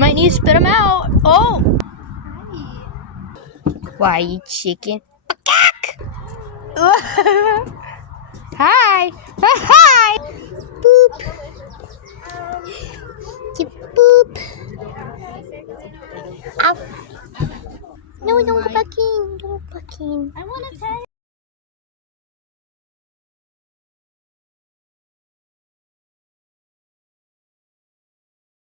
might need to spit them out. Oh! Why, you chicken? Hi! Hi! Boop! Boop! Ow! No, don't go back in. Don't go back in.